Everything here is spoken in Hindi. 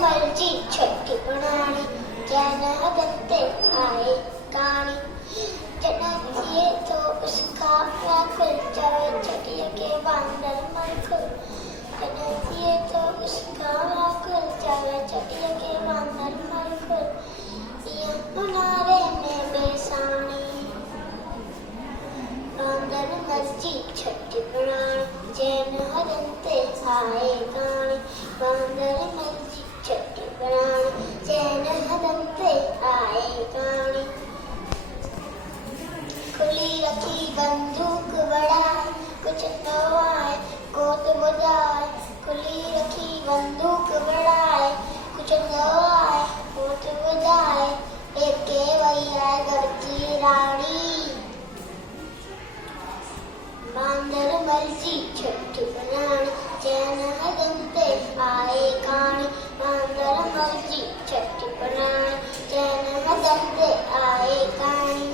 मर्जी छठी बनानी जैन हदते आए गानी जनातिए तो उसका खुल जाए छठिया के बांदर मर खुल जनातिए तो उसका खुल जाए छठिया के बांदर मर खुल ये मुनारे में बेसानी बांदर मर्जी छठी बनानी जैन हदते आए गानी बांदर मर्जी छठी बनानी जैन हदते आए गानी खुली रखी बंदूक बढ़ाए कुछ तो आए गोद बुझाए खुली रखी बंदूक बढ़ाए कुछ तो आए गोद बुझाए एक वही आए घर की रानी बांदर मर्जी छठी बनानी जैन हदते आए गानी बांदर मर्जी छठी बनानी जैन हदते आए गानी